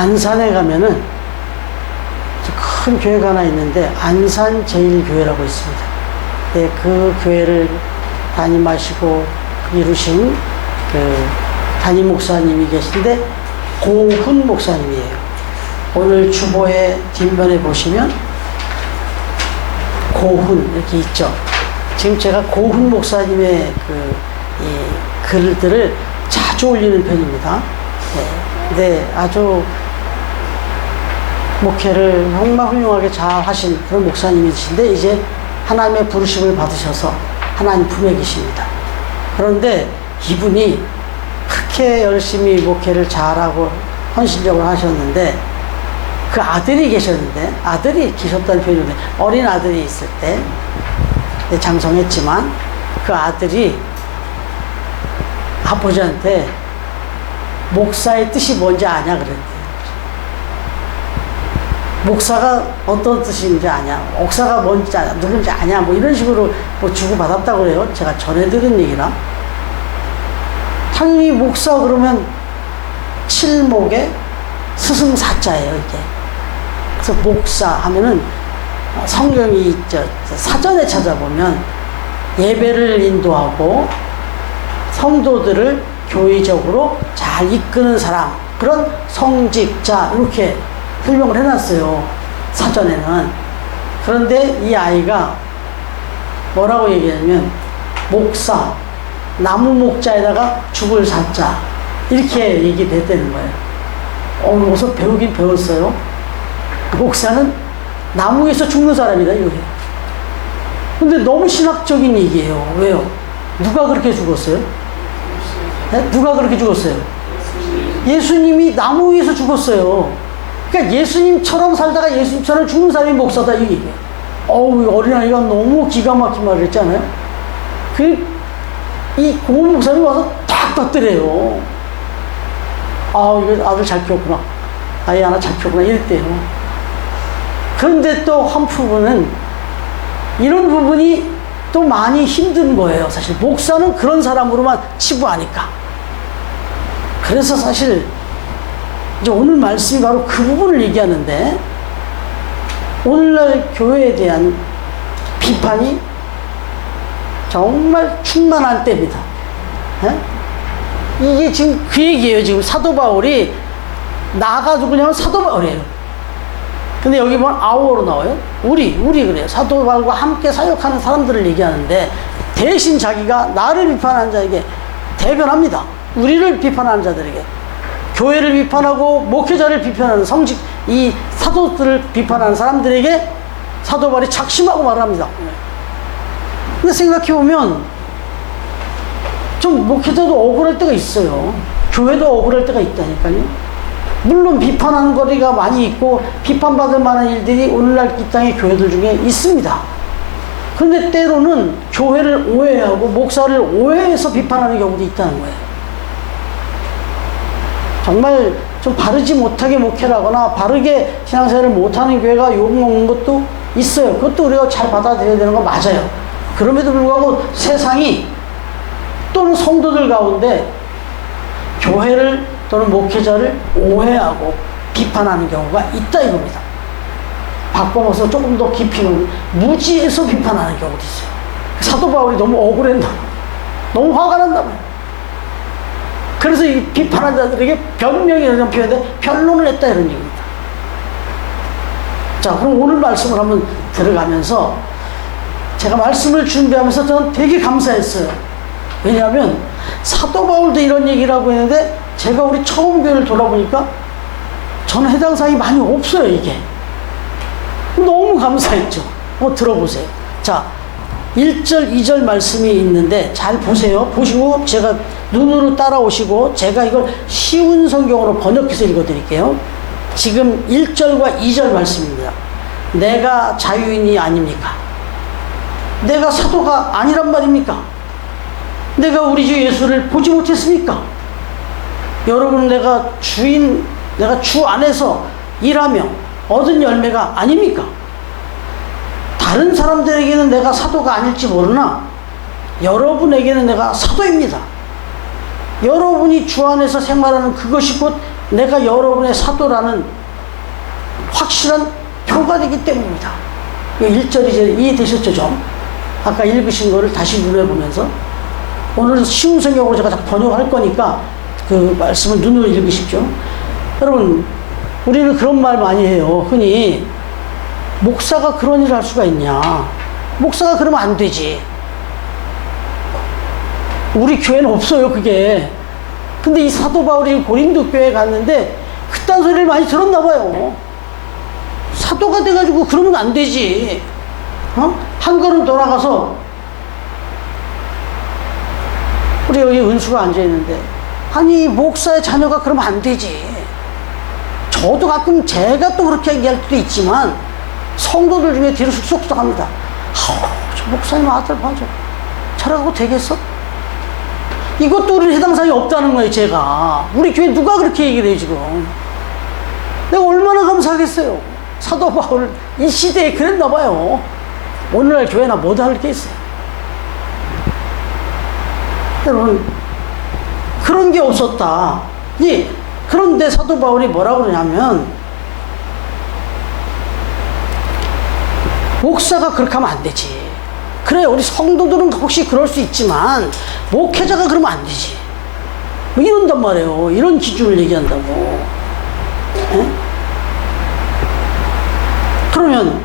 안산에 가면은 큰 교회가 하나 있는데 안산제일교회라고 있습니다. 네, 그 교회를 담임하시고 이루신 그 담임 목사님이 계신데 고훈 목사님이에요. 오늘 주보의 뒷면에 보시면 고훈 이렇게 있죠. 지금 제가 고훈 목사님의 이 글들을 자주 올리는 편입니다. 네, 아주 목회를 정말 훌륭하게 잘 하신 그런 목사님이신데 이제 하나님의 부르심을 받으셔서 하나님 품에 계십니다. 그런데 이분이 그렇게 열심히 목회를 잘하고 헌신적으로 하셨는데 그 아들이 계셨는데 아들이 계셨다는 표현인데 어린 아들이 있을 때 장성했지만 그 아들이 아버지한테 목사의 뜻이 뭔지 아냐 그랬대요. 목사가 어떤 뜻인지 아냐, 목사가 뭔지 아냐, 누군지 아냐, 뭐 이런 식으로 뭐 주고받았다고 그래요. 제가 전해 들은 얘기라. 당연히 목사 그러면 칠목에 스승사자예요, 이게. 그래서 목사 하면은 성경이 사전에 찾아보면 예배를 인도하고 성도들을 교회적으로 잘 이끄는 사람, 그런 성직자, 이렇게 설명을 해놨어요, 사전에는. 그런데 이 아이가 뭐라고 얘기하냐면 목사, 나무 목자에다가 죽을 사자, 이렇게 얘기됐다는 거예요. 어서 배우긴 배웠어요. 목사는 나무에서 죽는 사람이다, 이거예요. 근데 너무 신학적인 얘기예요. 왜요? 누가 그렇게 죽었어요? 네? 누가 그렇게 죽었어요? 예수님이 나무 위에서 죽었어요. 그러니까 예수님처럼 살다가 예수님처럼 죽는 사람이 목사다, 이 얘기예요. 어린아이가 너무 기가 막힌 말을 했잖아요. 이 고은 목사님이 와서 딱 받더래요. 이거 아들 잘 키웠구나. 아이 하나 잘 키웠구나. 이랬대요. 그런데 또 한 부분은 이런 부분이 또 많이 힘든 거예요. 사실 목사는 그런 사람으로만 치부하니까. 그래서 사실 이제 오늘 말씀이 바로 그 부분을 얘기하는데, 오늘날 교회에 대한 비판이 정말 충만한 때입니다. 이게 지금 그 얘기예요. 지금 사도 바울이 나가 누구냐면 사도 바울이에요. 근데 여기 보면 아우어로 나와요. 우리 그래요. 사도 바울과 함께 사역하는 사람들을 얘기하는데, 대신 자기가 나를 비판하는 자에게 대변합니다. 우리를 비판하는 자들에게, 교회를 비판하고 목회자를 비판하는 성직, 이 사도들을 비판하는 사람들에게 사도 바울이 작심하고 말을 합니다. 근데 생각해보면 좀 목회자도 억울할 때가 있어요. 교회도 억울할 때가 있다니까요. 물론 비판하는 거리가 많이 있고 비판받을 만한 일들이 오늘날 이 땅의 교회들 중에 있습니다. 그런데 때로는 교회를 오해하고 목사를 오해해서 비판하는 경우도 있다는 거예요. 정말 좀 바르지 못하게 목회를 하거나 바르게 신앙생활을 못하는 교회가 욕먹는 것도 있어요. 그것도 우리가 잘 받아들여야 되는 거 맞아요. 그럼에도 불구하고 세상이 또는 성도들 가운데 교회를 또는 목회자를 오해하고 비판하는 경우가 있다, 이겁니다. 바꿔서 조금 더 깊이는 무지해서 비판하는 경우도 있어요. 사도 바울이 너무 억울했나, 너무 화가 났나 봐요. 그래서 이 비판한 자들에게 변명이라는 표현에 변론을 했다, 이런 얘기입니다. 자, 그럼 오늘 말씀을 한번 들어가면서 제가 말씀을 준비하면서 저는 되게 감사했어요. 왜냐하면 사도 바울도 이런 얘기를 하고 있는데 제가 우리 처음 교회를 돌아보니까 저는 해당 사항이 많이 없어요, 이게. 너무 감사했죠. 들어보세요. 자, 1절, 2절 말씀이 있는데 잘 보세요. 보시고 제가 눈으로 따라오시고 제가 이걸 쉬운 성경으로 번역해서 읽어드릴게요. 지금 1절과 2절 말씀입니다. 내가 자유인이 아닙니까? 내가 사도가 아니란 말입니까? 내가 우리 주 예수를 보지 못했습니까? 여러분, 내가 주 안에서 일하며 얻은 열매가 아닙니까? 다른 사람들에게는 내가 사도가 아닐지 모르나 여러분에게는 내가 사도입니다. 여러분이 주 안에서 생활하는 그것이 곧 내가 여러분의 사도라는 확실한 표가 되기 때문입니다. 1절이 이제 이해되셨죠? 좀 아까 읽으신 거를 다시 눈에 보면서 오늘은 쉬운 성경으로 제가 번역할 거니까 그 말씀을 눈으로 읽으십시오. 여러분, 우리는 그런 말 많이 해요. 흔히 목사가 그런 일을 할 수가 있냐, 목사가 그러면 안 되지. 우리 교회는 없어요, 그게. 근데 이 사도 바울이 고린도 교회에 갔는데 그딴 소리를 많이 들었나 봐요. 사도가 돼가지고 그러면 안 되지. 한 걸음 돌아가서, 우리 여기 은수가 앉아있는데, 아니 목사의 자녀가 그러면 안 되지. 저도 가끔 제가 또 그렇게 얘기할 수도 있지만 성도들 중에 뒤로 쑥쑥 합니다. 저 목사님 아들 봐줘, 저라고 되겠어? 이것도 우리 해당 사항이 없다는 거예요. 제가 우리 교회 누가 그렇게 얘기를 해요 지금. 내가 얼마나 감사하겠어요. 사도 바울 이 시대에 그랬나 봐요. 오늘날 교회나 뭐 다를 게 있어요. 여러분, 그런 게 없었다. 그런데 사도 바울이 뭐라고 그러냐면, 목사가 그렇게 하면 안 되지. 그래, 우리 성도들은 혹시 그럴 수 있지만 목회자가 그러면 안 되지. 뭐 이런단 말이에요. 이런 기준을 얘기한다고. 에? 그러면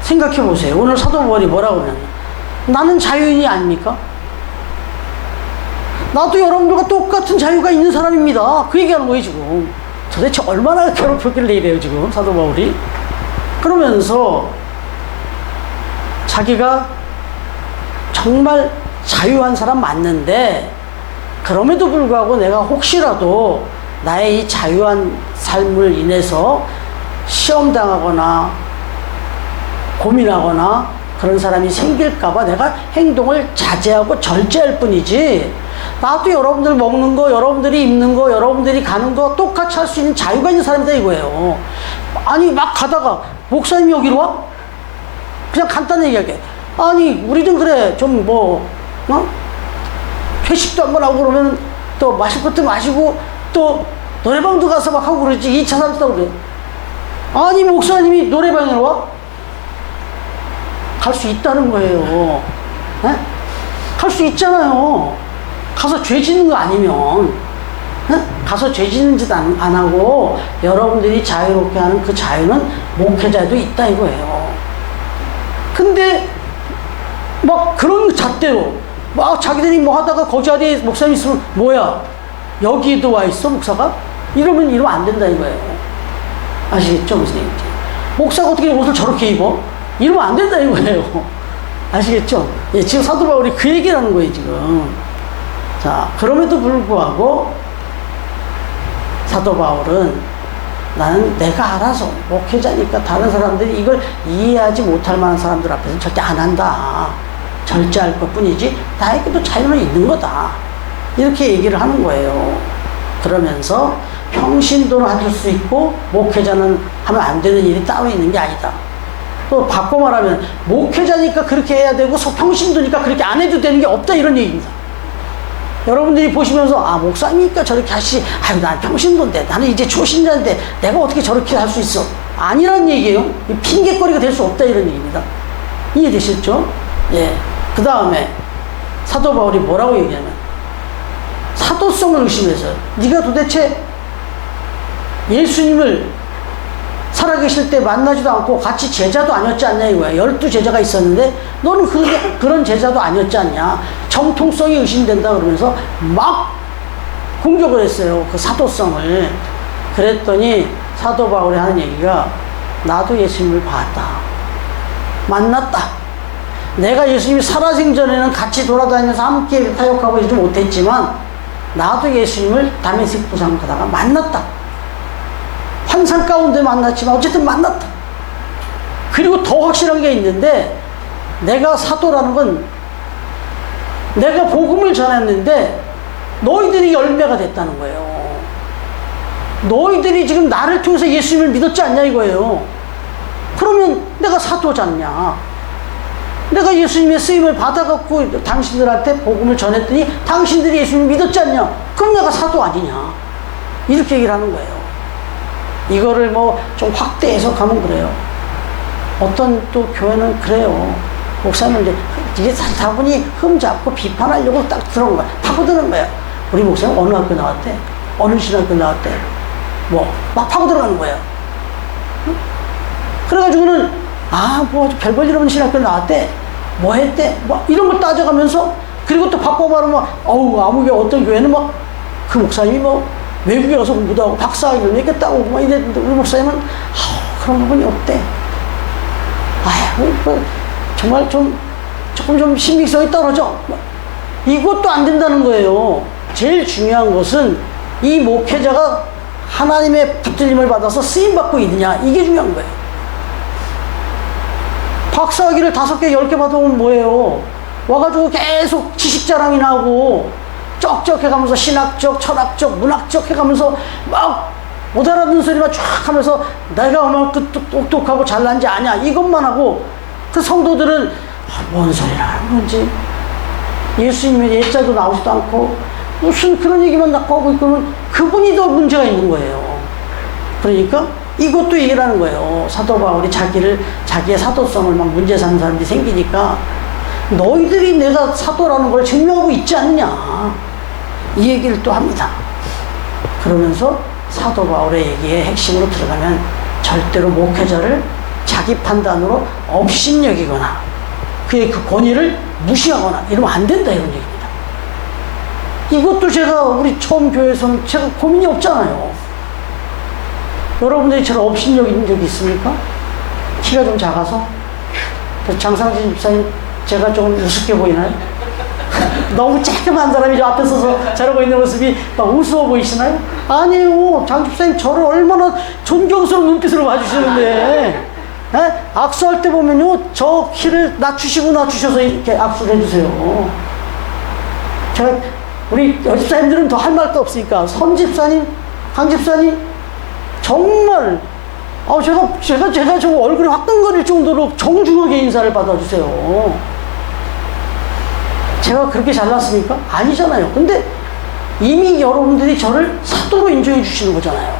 생각해 보세요. 오늘 사도 바울이 뭐라고 그러냐, 나는 자유인이 아닙니까? 나도 여러분들과 똑같은 자유가 있는 사람입니다. 그 얘기하는 거예요 지금. 도대체 얼마나 괴롭혔길래 이래요 지금 사도 바울이. 그러면서 자기가 정말 자유한 사람 맞는데, 그럼에도 불구하고 내가 혹시라도 나의 이 자유한 삶을 인해서 시험당하거나 고민하거나 그런 사람이 생길까봐 내가 행동을 자제하고 절제할 뿐이지, 나도 여러분들 먹는 거, 여러분들이 입는 거, 여러분들이 가는 거 똑같이 할 수 있는 자유가 있는 사람이다 이거예요. 아니 막 가다가 목사님이 여기로 와? 그냥 간단히 얘기할게. 아니 우리는 그래 좀 회식도 한번 하고 그러면 또 마실 것도 마시고 또 노래방도 가서 막 하고 그러지. 2차 3차 그래. 아니 목사님이 노래방에 와? 갈 수 있다는 거예요. 갈 수 있잖아요. 가서 죄 짓는 거 아니면, 가서 죄 짓는 짓 안 하고 여러분들이 자유롭게 하는 그 자유는 목회자도 있다 이거예요. 근데 막 그런 잣대로 막 자기들이 뭐 하다가 그 자리에 목사님 있으면, 뭐야 여기도 와 있어 목사가? 이러면 안 된다 이거예요. 아시겠죠 무슨 얘기인지? 목사가 어떻게 옷을 저렇게 입어? 이러면 안 된다 이거예요. 아시겠죠? 예, 지금 사도 바울이 그 얘기를 하는 거예요 지금. 자, 그럼에도 불구하고 사도 바울은, 나는 내가 알아서 목회자니까 다른 사람들이 이걸 이해하지 못할 만한 사람들 앞에서는 절대 안 한다. 절제할 것 뿐이지 나에게도 자유는 있는 거다. 이렇게 얘기를 하는 거예요. 그러면서 평신도는 할 수 있고 목회자는 하면 안 되는 일이 따로 있는 게 아니다. 또 바꿔 말하면 목회자니까 그렇게 해야 되고 평신도니까 그렇게 안 해도 되는 게 없다 이런 얘기입니다. 여러분들이 보시면서, 아 목사니까 저렇게 하시, 아유 난 평신도인데, 나는 이제 초신자인데 내가 어떻게 저렇게 할 수 있어? 아니란 얘기예요. 핑계거리가 될 수 없다 이런 얘기입니다. 이해되셨죠? 예. 그 다음에 사도 바울이 뭐라고 얘기하면, 사도성을 의심해서 네가 도대체 예수님을 살아계실 때 만나지도 않고 같이 제자도 아니었지 않냐 이거야. 12제자가 있었는데 너는 그런 제자도 아니었지 않냐. 정통성이 의심된다 그러면서 막 공격을 했어요. 그 사도성을. 그랬더니 사도 바울이 하는 얘기가, 나도 예수님을 봤다. 만났다. 내가 예수님이 살아생전에는 같이 돌아다니면서 함께 사역하고 이러지 못했지만 나도 예수님을 다메섹 부상 가다가 만났다. 환상 가운데 만났지만 어쨌든 만났다. 그리고 더 확실한 게 있는데, 내가 사도라는 건 내가 복음을 전했는데 너희들이 열매가 됐다는 거예요. 너희들이 지금 나를 통해서 예수님을 믿었지 않냐 이거예요. 그러면 내가 사도잖냐. 내가 예수님의 쓰임을 받아갖고 당신들한테 복음을 전했더니 당신들이 예수님을 믿었지 않냐. 그럼 내가 사도 아니냐. 이렇게 얘기를 하는 거예요. 이거를 뭐 좀 확대 해석하면 그래요. 어떤 또 교회는 그래요. 목사님은 이게 다분히 흠잡고 비판하려고 딱 들어온 거야. 파고드는 거야. 우리 목사님 어느 학교 나왔대? 어느 신학교 나왔대? 뭐 막 파고 들어가는 거예요. 응? 그래가지고는 뭐 별 일 없는 신학교 나왔대? 뭐 했대? 뭐 이런 걸 따져가면서, 그리고 또 바꿔 말하면 아무 게 어떤 교회는 뭐 그 목사님이 뭐 외국에 가서 공부도 하고 박사학위를 맺겠다고 막 이랬는데 우리 목사님은 그런 부분이 없대. 정말 조금 좀 신빙성이 떨어져. 이것도 안 된다는 거예요. 제일 중요한 것은 이 목회자가 하나님의 붙들림을 받아서 쓰임받고 있느냐, 이게 중요한 거예요. 박사학위를 5개, 10개 받아오면 뭐예요? 와가지고 계속 지식 자랑이나 하고 쩍쩍 해가면서 신학적, 철학적, 문학적 해가면서 막 못 알아듣는 소리만 쫙 하면서 내가 얼마나 똑똑하고 잘난지 아냐, 이것만 하고, 그 성도들은 뭔 소리를 하는 건지, 예수님의 예자도 나오지도 않고 무슨 그런 얘기만 자꾸 하고 있고는 그분이 더 문제가 있는 거예요. 그러니까 이것도 얘기를 하는 거예요. 사도 바울이 자기의 사도성을 막 문제 삼는 사람들이 생기니까 너희들이 내가 사도라는 걸 증명하고 있지 않느냐, 이 얘기를 또 합니다. 그러면서 사도 바울의 얘기의 핵심으로 들어가면 절대로 목회자를 자기 판단으로 업신여기거나 그의 그 권위를 무시하거나 이러면 안 된다, 이런 얘기입니다. 이것도 제가 우리 처음 교회에서는 제가 고민이 없잖아요. 여러분들이 저를 업신여긴 적이 있습니까? 키가 좀 작아서? 장상진 집사님, 제가 좀 우습게 보이나요? 너무 쬐끔한 사람이 저 앞에 서서 저러고 있는 모습이 막 우스워 보이시나요? 아니에요. 장 집사님 저를 얼마나 존경스러운 눈빛으로 봐주시는데, 악수할 때 보면요, 저 키를 낮추셔서 이렇게 악수를 해주세요. 제가 우리 여집사님들은 더 할 말도 없으니까 선집사님, 강집사님 정말 제가 저 얼굴이 화끈거릴 정도로 정중하게 인사를 받아주세요. 제가 그렇게 잘났습니까? 아니잖아요. 근데 이미 여러분들이 저를 사도로 인정해 주시는 거잖아요.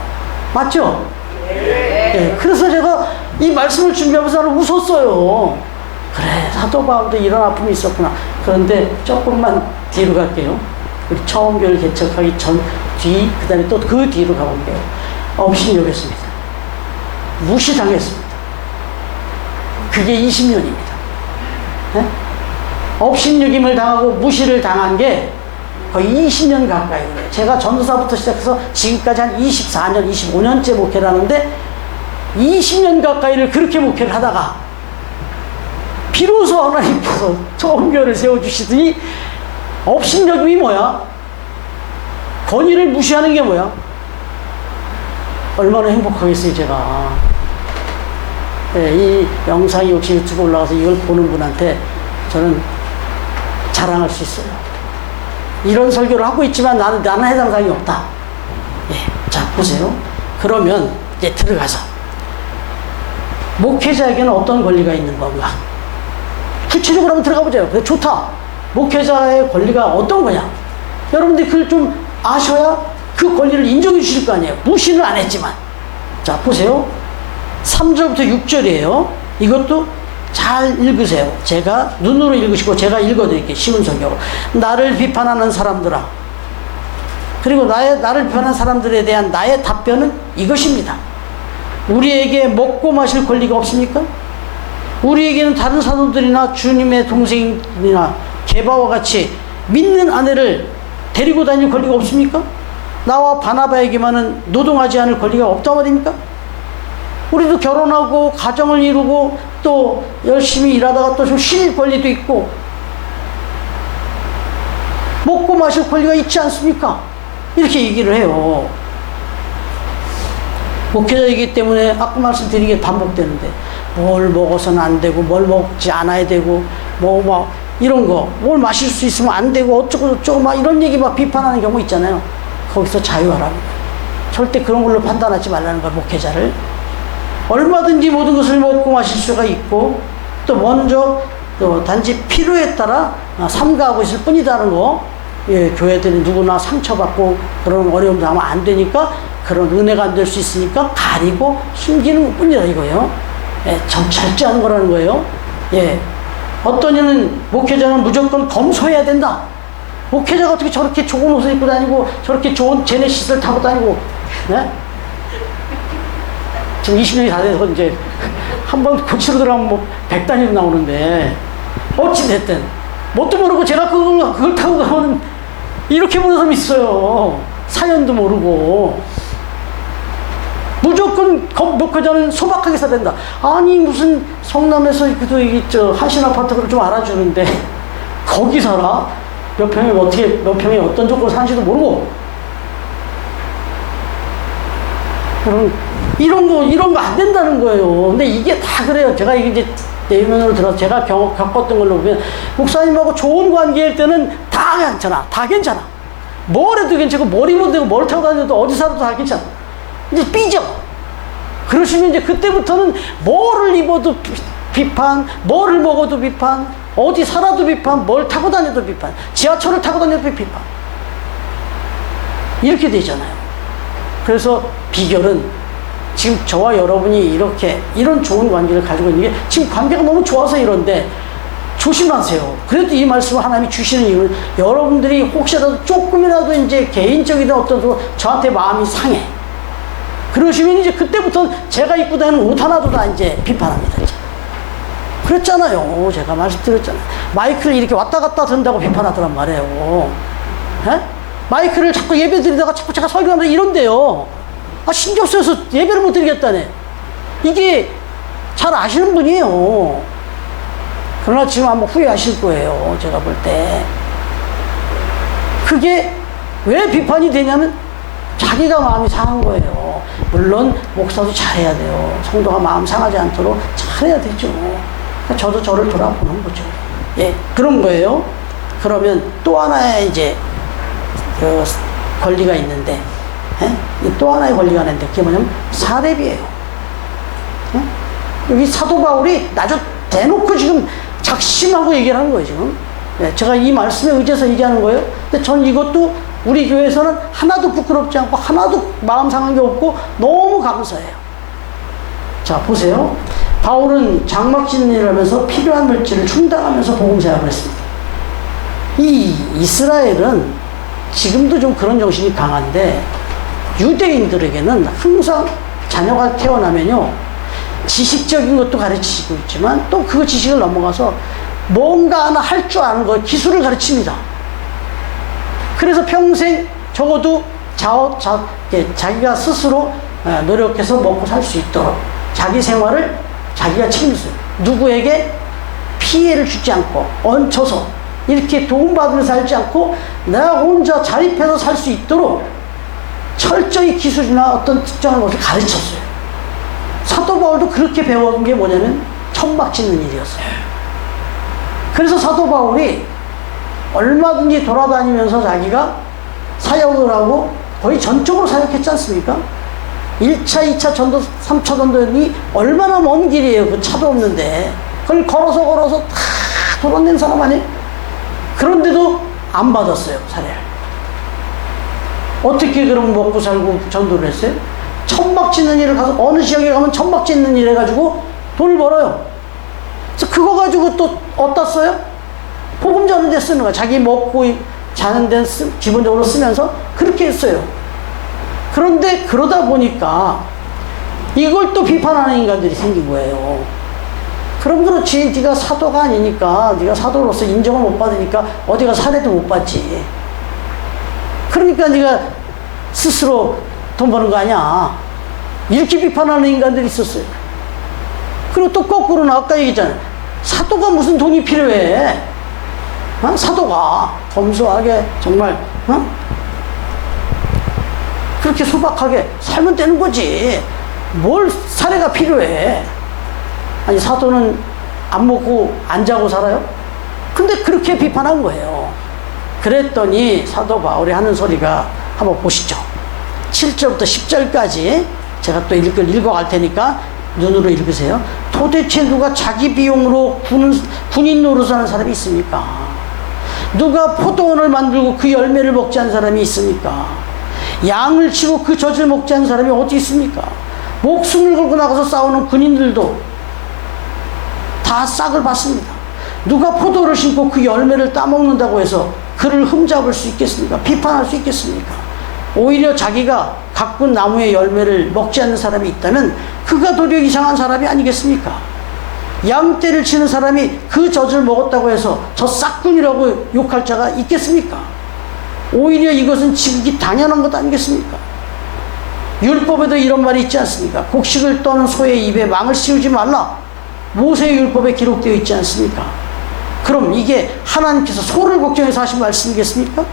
맞죠? 네. 그래서 제가 이 말씀을 준비하면서 나는 웃었어요. 그래, 사도 바울도 이런 아픔이 있었구나. 그런데 조금만 뒤로 갈게요. 우리 처음 교회를 개척하기 그 다음에 또 그 뒤로 가볼게요. 업신여겼습니다. 무시당했습니다. 그게 20년입니다. 네? 업신여김을 당하고 무시를 당한 게 거의 20년 가까이 돼요. 제가 전도사부터 시작해서 지금까지 한 24년, 25년째 목회를 하는데 20년 가까이를 그렇게 목회를 하다가 비로소 하나님께서 처음 교회를 세워주시더니 업신여김이 뭐야? 권위를 무시하는 게 뭐야? 얼마나 행복하겠어요, 제가. 네, 이 영상이 혹시 유튜브 올라가서 이걸 보는 분한테 저는 자랑할 수 있어요. 이런 설교를 하고 있지만 나는 해당 사항이 없다. 예, 자, 보세요. 그러면 이제 들어가서 목회자에게는 어떤 권리가 있는 건가? 구체적으로 한번 들어가 보죠. 그래, 좋다. 목회자의 권리가 어떤 거냐? 여러분들이 그걸 좀 아셔야 그 권리를 인정해 주실 거 아니에요. 무시는 안 했지만. 자, 보세요. 3절부터 6절이에요. 이것도 잘 읽으세요. 제가 눈으로 읽으시고 제가 읽어드릴게요. 쉬운 성경으로. 나를 비판하는 사람들아. 그리고 나를 비판하는 사람들에 대한 나의 답변은 이것입니다. 우리에게 먹고 마실 권리가 없습니까? 우리에게는 다른 사도들이나 주님의 동생이나 게바와 같이 믿는 아내를 데리고 다닐 권리가 없습니까? 나와 바나바에게만은 노동하지 않을 권리가 없단 말입니까? 우리도 결혼하고 가정을 이루고 또 열심히 일하다가 또 좀 쉴 권리도 있고 먹고 마실 권리가 있지 않습니까? 이렇게 얘기를 해요. 목회자이기 때문에 아까 말씀드린 게 반복되는데 뭘 먹어서는 안 되고 뭘 먹지 않아야 되고 뭐 이런 거 뭘 마실 수 있으면 안 되고 어쩌고 저쩌고 막 이런 얘기 막 비판하는 경우 있잖아요. 거기서 자유하라는 거예요. 절대 그런 걸로 판단하지 말라는 거예요. 목회자를 얼마든지 모든 것을 먹고 마실 수가 있고 또 먼저 또 단지 필요에 따라 삼가하고 있을 뿐이다는 거, 예, 교회들이 누구나 상처받고 그런 어려움 당하면 안 되니까 그런 은혜가 안 될 수 있으니까 가리고 숨기는 뿐이라 이거예요. 예, 정찰지 않은 거라는 거예요. 예. 어떤 이는 목회자는 무조건 검소해야 된다. 목회자가 어떻게 저렇게 좋은 옷을 입고 다니고 저렇게 좋은 제네시스를 타고 다니고, 네? 지금 20년이 다 돼서 이제 한번 고치러 들어가면 뭐 100단위로 나오는데, 어찌됐든 뭣도 모르고 제가 그걸 타고 가면 이렇게 보는 사람이 있어요. 사연도 모르고. 무조건 목회자는 소박하게 써야 된다. 아니 무슨 성남에서 그래도 이게 한신 아파트를 좀 알아주는데 거기 살아? 몇 평에 어떻게 몇 평에 어떤 조건을 사는지도 모르고. 그럼 이런 거 안 된다는 거예요. 근데 이게 다 그래요. 제가 이게 이제 내면으로 들어서 제가 겪었던 걸로 보면 목사님하고 좋은 관계일 때는 다 괜찮아. 다 괜찮아. 뭘 해도 괜찮고 뭘 입어도 되고 뭘 타고 다녀도 어디 살아도 다 괜찮아. 이제 삐져. 그러시면 이제 그때부터는 뭐를 입어도 비판, 뭐를 먹어도 비판, 어디 살아도 비판, 뭘 타고 다녀도 비판, 지하철을 타고 다녀도 비판. 이렇게 되잖아요. 그래서 비결은 지금 저와 여러분이 이런 좋은 관계를 가지고 있는 게 지금 관계가 너무 좋아서 이런데 조심하세요. 그래도 이 말씀을 하나님이 주시는 이유는 여러분들이 혹시라도 조금이라도 이제 개인적인 어떤 저한테 마음이 상해. 그러시면 이제 그때부터는 제가 입고 다니는 옷 하나도 다 이제 비판합니다. 이제. 그랬잖아요. 제가 말씀드렸잖아요. 마이크를 이렇게 왔다 갔다 든다고 비판하더란 말이에요. 에? 마이크를 자꾸 예배 드리다가 자꾸 제가 설교하면서 이런데요. 아, 신경 쓰여서 예배를 못 드리겠다네. 이게 잘 아시는 분이에요. 그러나 지금 아마 후회하실 거예요. 제가 볼 때. 그게 왜 비판이 되냐면 자기가 마음이 상한 거예요. 물론 목사도 잘해야 돼요. 성도가 마음 상하지 않도록 잘해야 되죠. 그러니까 저도 저를 돌아보는 거죠. 예, 그런 거예요. 그러면 또 하나의 이제 그 권리가 있는데, 예? 또 하나의 권리가 있는데 그게 뭐냐면 사례비예요. 예? 여기 사도 바울이 아주 대놓고 지금 작심하고 얘기를 하는 거예요, 지금. 예, 제가 이 말씀에 의지해서 얘기하는 거예요. 근데 전 이것도 우리 교회에서는 하나도 부끄럽지 않고 하나도 마음 상한 게 없고 너무 감사해요. 자, 보세요. 바울은 장막 짓는 일을 하면서 필요한 물질을 충당하면서 복음 사역을 했습니다. 이 이스라엘은 지금도 좀 그런 정신이 강한데 유대인들에게는 항상 자녀가 태어나면요 지식적인 것도 가르치고 있지만 또 그 지식을 넘어가서 뭔가 하나 할 줄 아는 거 기술을 가르칩니다. 그래서 평생 적어도 자기가 스스로 노력해서 먹고 살 수 있도록 자기 생활을 자기가 책임져요. 누구에게 피해를 주지 않고 얹혀서 이렇게 도움받으며 살지 않고 내가 혼자 자립해서 살 수 있도록 철저히 기술이나 어떤 특정한 것을 가르쳤어요. 사도 바울도 그렇게 배운 게 뭐냐면 천막 짓는 일이었어요. 그래서 사도 바울이 얼마든지 돌아다니면서 자기가 사역을 하고 거의 전적으로 사역했지 않습니까? 1차, 2차 전도, 3차 전도니 얼마나 먼 길이에요. 그 차도 없는데. 그걸 걸어서 다 돌아낸 사람 아니에요? 그런데도 안 받았어요, 사례를. 어떻게 그럼 먹고 살고 전도를 했어요? 천막 짓는 일을 가서 어느 지역에 가면 천막 짓는 일 해가지고 돈을 벌어요. 그래서 그거 가지고 또 어디다 써요? 복음 전하는 데 쓰는 거야. 자기 먹고 자는 데 기본적으로 쓰면서 그렇게 했어요. 그런데 그러다 보니까 이걸 또 비판하는 인간들이 생긴 거예요. 그럼 그렇지. 네가 사도가 아니니까, 네가 사도로서 인정을 못 받으니까 어디가 사례도 못 받지. 그러니까 네가 스스로 돈 버는 거 아니야. 이렇게 비판하는 인간들이 있었어요. 그리고 또 거꾸로는 아까 얘기했잖아요. 사도가 무슨 돈이 필요해? 어? 사도가 검소하게 정말 그렇게 소박하게 살면 되는 거지. 뭘 사례가 필요해? 아니 사도는 안 먹고 안 자고 살아요? 근데 그렇게 비판한 거예요. 그랬더니 사도 바울이 하는 소리가 한번 보시죠. 7절부터 10절까지 제가 또 읽어갈 테니까 눈으로 읽으세요. 도대체 누가 자기 비용으로 군인 노릇을 하는 사람이 있습니까? 누가 포도원을 만들고 그 열매를 먹지 않은 사람이 있습니까? 양을 치고 그 젖을 먹지 않은 사람이 어디 있습니까? 목숨을 걸고 나가서 싸우는 군인들도 다 싹을 봤습니다. 누가 포도를 심고 그 열매를 따먹는다고 해서 그를 흠잡을 수 있겠습니까? 비판할 수 있겠습니까? 오히려 자기가 가꾼 나무의 열매를 먹지 않는 사람이 있다면 그가 도리어 이상한 사람이 아니겠습니까? 양떼를 치는 사람이 그 젖을 먹었다고 해서 저 싹군이라고 욕할 자가 있겠습니까? 오히려 이것은 지극히 당연한 것 아니겠습니까? 율법에도 이런 말이 있지 않습니까? 곡식을 떠는 소의 입에 망을 씌우지 말라. 모세의 율법에 기록되어 있지 않습니까? 그럼 이게 하나님께서 소를 걱정해서 하신 말씀이겠습니까?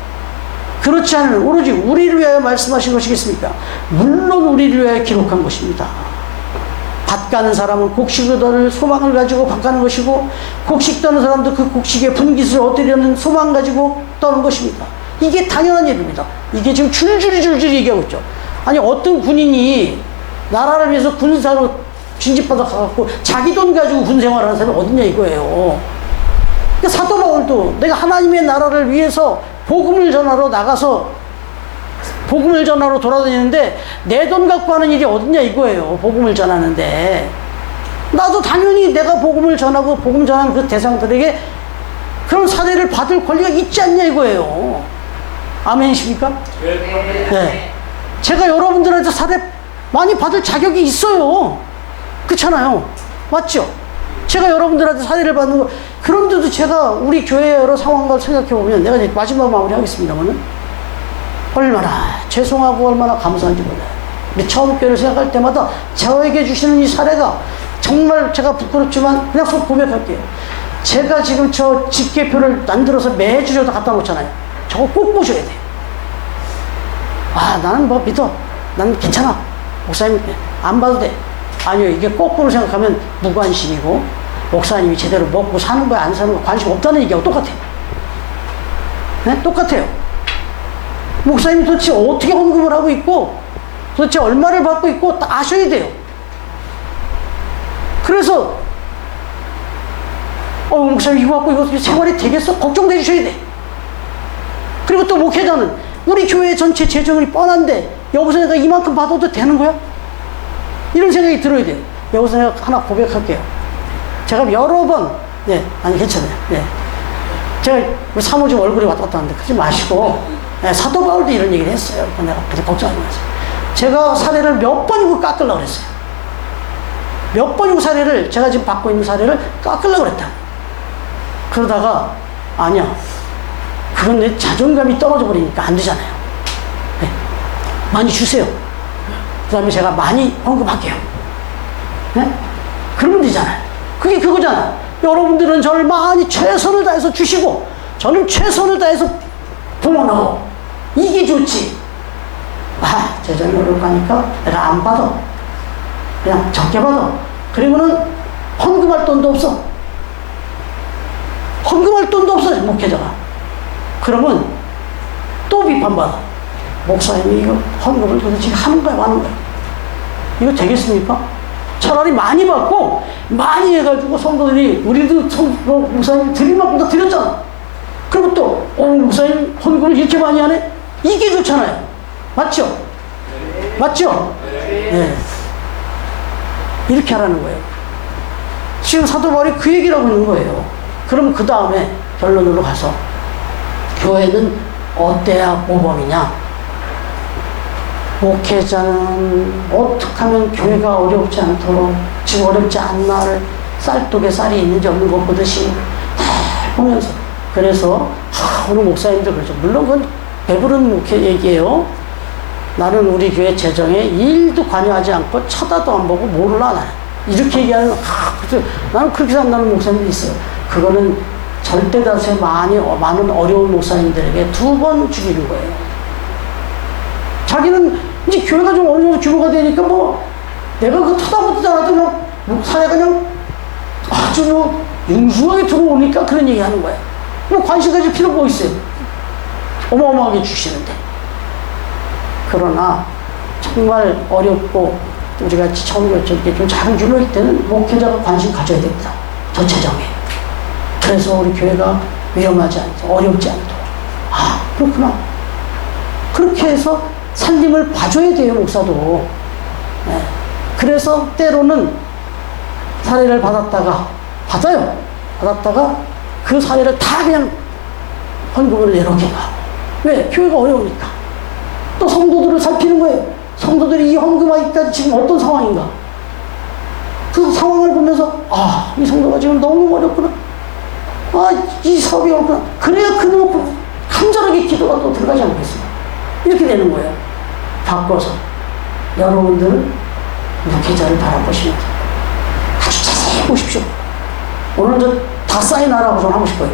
그렇지 않으면 오로지 우리를 위하여 말씀하신 것이겠습니까? 물론 우리를 위하여 기록한 것입니다. 밭 가는 사람은 곡식을 얻을 소망을 가지고 밭 가는 것이고, 곡식 떠는 사람도 그 곡식의 분깃을 얻으려는 소망 가지고 떠는 것입니다. 이게 당연한 일입니다. 이게 지금 줄줄이 얘기하고 있죠. 아니, 어떤 군인이 나라를 위해서 군사로 진집받아 가갖고 자기 돈 가지고 군 생활하는 사람이 어딨냐 이거예요. 그러니까 사도 바울도 내가 하나님의 나라를 위해서 복음을 전하러 나가서 복음을 전하러 돌아다니는데 내 돈 갖고 하는 일이 어딨냐 이거예요. 복음을 전하는데 나도 당연히 내가 복음을 전하고 복음 전하는 그 대상들에게 그런 사례를 받을 권리가 있지 않냐 이거예요. 아멘이십니까? 네. 제가 여러분들한테 사례 많이 받을 자격이 있어요. 그렇잖아요. 맞죠? 제가 여러분들한테 사례를 받는 거, 그런데도 제가 우리 교회의 여러 상황을 생각해보면, 내가 이제 마지막 마무리 하겠습니다만은, 얼마나 죄송하고 얼마나 감사한지 몰라요. 우리 처음 교회를 생각할 때마다 저에게 주시는 이 사례가 정말 제가 부끄럽지만 그냥 속 고백할게요. 제가 지금 저 집계표를 만들어서 매주 저도 갖다 놓잖아요. 저거 꼭 보셔야 돼요. 아, 나는 뭐 믿어. 난 괜찮아. 목사님 안 봐도 돼. 아니요, 이게 거꾸로 생각하면 무관심이고, 목사님이 제대로 먹고 사는 거야 안 사는 거야 관심 없다는 얘기하고 똑같아요. 네? 똑같아요. 목사님이 도대체 어떻게 헌금을 하고 있고 도대체 얼마를 받고 있고 다 아셔야 돼요. 그래서 목사님 이거 갖고 이거 생활이 되겠어? 걱정돼 주셔야 돼. 그리고 또 목회자는 우리 교회 전체 재정이 뻔한데 여기서 내가 이만큼 받아도 되는 거야? 이런 생각이 들어야 돼요. 여기서 내가 하나 고백할게요. 제가 여러 번, 네, 아니 괜찮아요. 네. 제가 사모님 얼굴이 왔다 갔다 하는데 그러지 마시고, 네, 사도 바울도 이런 얘기를 했어요. 내가 그래서 걱정하지 마세요. 제가 사례를 몇 번이고 깎으려고 그랬어요. 몇 번이고 사례를, 제가 지금 받고 있는 사례를 깎으려고 그랬다. 그러다가 아니야, 그건 내 자존감이 떨어져 버리니까 안 되잖아요. 네. 많이 주세요. 그 다음에 제가 많이 헌금할게요. 네? 그러면 되잖아요. 그게 그거잖아. 여러분들은 저를 많이 최선을 다해서 주시고 저는 최선을 다해서 봉헌하고 이게 좋지. 아, 재정이 어려우니까 내가 안 받아. 그냥 적게 받아. 그리고는 헌금할 돈도 없어. 헌금할 돈도 없어, 목회자가. 그러면 또 비판받아. 목사님이 이거 헌금을 도대체 하는 거야, 마는 거야? 이거 되겠습니까? 차라리 많이 받고 많이 해가지고 성도들이 우리도 목사님 드릴 만큼 다 드렸잖아. 그리고 또 목사님 헌금을 이렇게 많이 하네? 이게 좋잖아요. 맞죠? 맞죠? 네. 이렇게 하라는 거예요. 지금 사도 바울이 그 얘기를 하고 있는 거예요. 그럼 그 다음에 결론으로 가서 교회는 어때야 모범이냐? 목회자는 어떻게 하면 교회가 어렵지 않도록, 지금 어렵지 않나를 쌀독에 쌀이 있는지 없는 것 보듯이 다 보면서, 그래서 오늘 목사님들 그러죠. 물론 그건 배부른 목회 얘기예요. 나는 우리 교회 재정에 일도 관여하지 않고 쳐다도 안 보고 몰라 나는. 이렇게 얘기하는, 나는 그렇게 생각하는 목사님들이 있어요. 그거는 절대 다수의 많은 어려운 목사님들에게 두 번 죽이는 거예요. 자기는 이제 교회가 좀 어느 정도 규모가 되니까 뭐 내가 그 쳐다보지도 않아도 뭐 사회가 그냥 아주 뭐 융숭하게 들어오니까 그런 얘기 하는 거예요. 뭐 관심 가질 필요가 뭐 있어요. 어마어마하게 주시는데. 그러나 정말 어렵고 우리가 처음 이렇게 좀 작은 규모일 때는 목회자가 관심 가져야 됩니다. 전체적에. 그래서 우리 교회가 위험하지 않도록, 어렵지 않도록. 아, 그렇구나. 그렇게 해서 살림을 봐줘야 돼요, 목사도. 네. 그래서 때로는 사례를 받았다가 그 사례를 다 그냥 헌금으로 내놓게 가. 왜? 교회가 어려우니까. 또 성도들을 살피는 거예요. 성도들이 이 헌금하기까지 지금 어떤 상황인가. 그 상황을 보면서 아, 이 성도가 지금 너무 어렵구나. 아, 이 사업이 어렵구나. 그래야 그놈 간절하게 기도가 또 들어가지 않겠어요. 이렇게 되는 거예요. 바꿔서 여러분들은 목회자를 바라보시면서 아주 자세히 보십시오. 오늘 저 다 사인하라고 좀 하고 싶어요.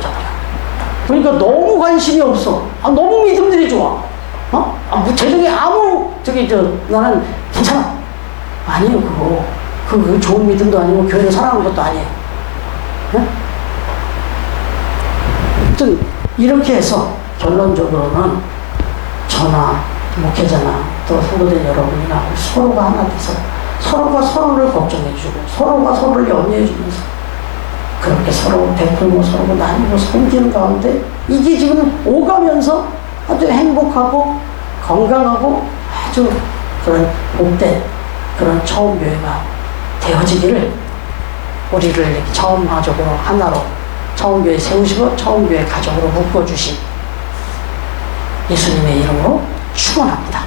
그러니까 너무 관심이 없어. 아, 너무 믿음들이 좋아. 뭐 재정에 나는 괜찮아. 아니에요, 그거. 그 좋은 믿음도 아니고 교회를 사랑하는 것도 아니에요. 네? 아무튼 이렇게 해서 결론적으로는 저나 목회자나 또 성도들 여러분이나 서로가 하나 돼서 서로가 서로를 걱정해주고 서로가 서로를 염려해주면서 그렇게 서로 베풀고 서로 나누고 섬기는 가운데 이게 지금 오가면서 아주 행복하고 건강하고 아주 그런 복된 그런 처음 교회가 되어지기를 우리를 처음 가족으로 하나로 처음 교회 세우시고 처음 교회 가족으로 묶어주신 예수님의 이름으로 축원합니다.